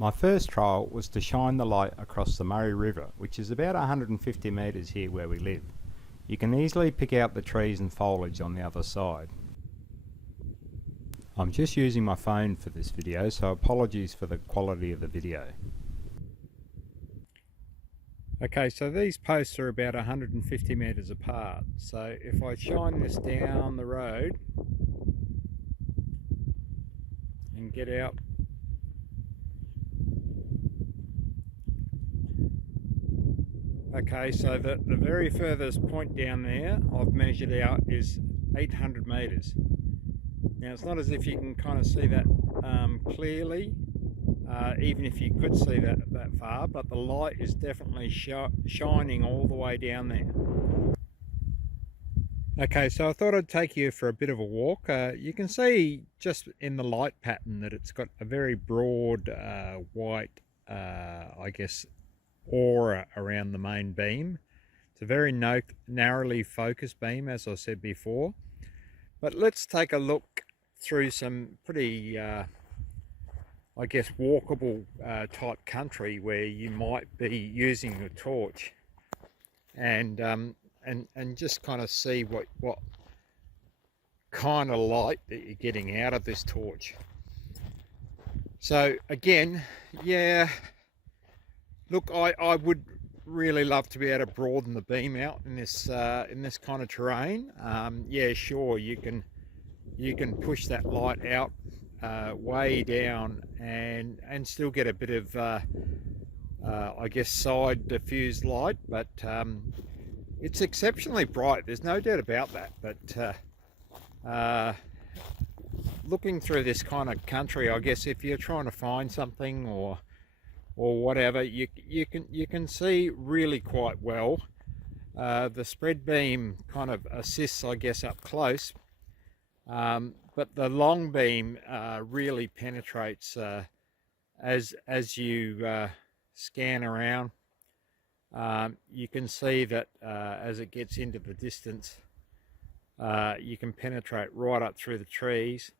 My first trial was to shine the light across the Murray River, which is about 150 metres here where we live. You can easily pick out the trees and foliage on the other side. I'm just using my phone for this video, so apologies for the quality of the video. Okay, so these posts are about 150 metres apart. So if I shine this down the road and get out, okay, so the very furthest point down there I've measured out is 800 metres. Now it's not as if you can kind of see that clearly, even if you could see that far, but the light is definitely shining all the way down there. Okay, so I thought I'd take you for a bit of a walk. You can see just in the light pattern that it's got a very broad white, I guess, aura around the main beam. It's a very narrowly focused beam, as I said before. But let's take a look through some pretty, I guess, walkable type country where you might be using a torch, and just kind of see what kind of light that you're getting out of this torch. So again, yeah, look, I would really love to be able to broaden the beam out in this kind of terrain. Yeah, sure, you can push that light out way down and still get a bit of I guess side diffused light, but it's exceptionally bright, there's no doubt about that. But looking through this kind of country, I guess if you're trying to find something or whatever, you can see really quite well. The spread beam kind of assists, I guess, up close, but the long beam really penetrates as you scan around. You can see that as it gets into the distance, you can penetrate right up through the trees.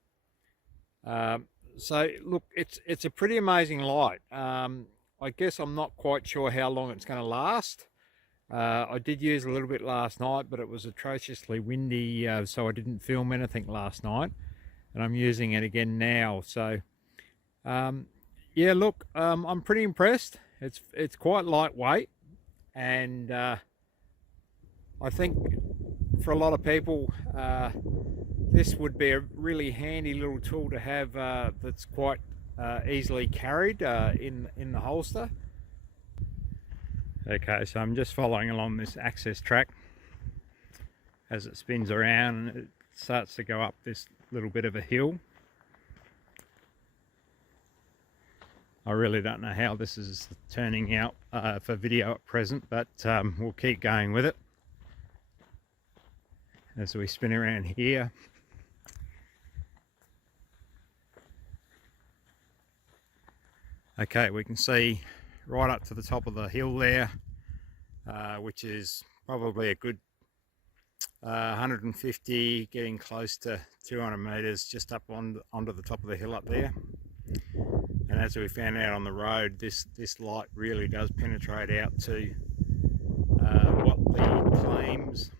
So look, it's a pretty amazing light. I guess I'm not quite sure how long it's going to last. I did use a little bit last night, but it was atrociously windy, so I didn't film anything last night, and I'm using it again now. So yeah, look, I'm pretty impressed. It's quite lightweight, and I think for a lot of people this would be a really handy little tool to have, that's quite easily carried in the holster. Okay, so I'm just following along this access track as it spins around and it starts to go up this little bit of a hill. I really don't know how this is turning out for video at present, but we'll keep going with it as we spin around here. Okay, we can see right up to the top of the hill there, which is probably a good 150, getting close to 200 meters, just up onto the top of the hill up there. And as we found out on the road, this light really does penetrate out to what the claims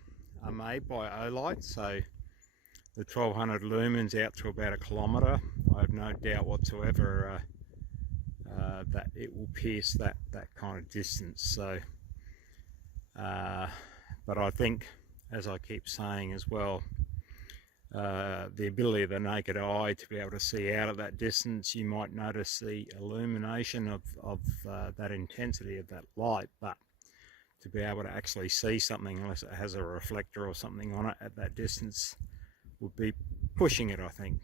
are made by Olight. So the 1200 lumens out to about 1 kilometre. I have no doubt whatsoever that it will pierce that kind of distance. So but I think, as I keep saying as well, the ability of the naked eye to be able to see out of that distance, you might notice the illumination of that intensity of that light, but to be able to actually see something unless it has a reflector or something on it at that distance would be pushing it, I think.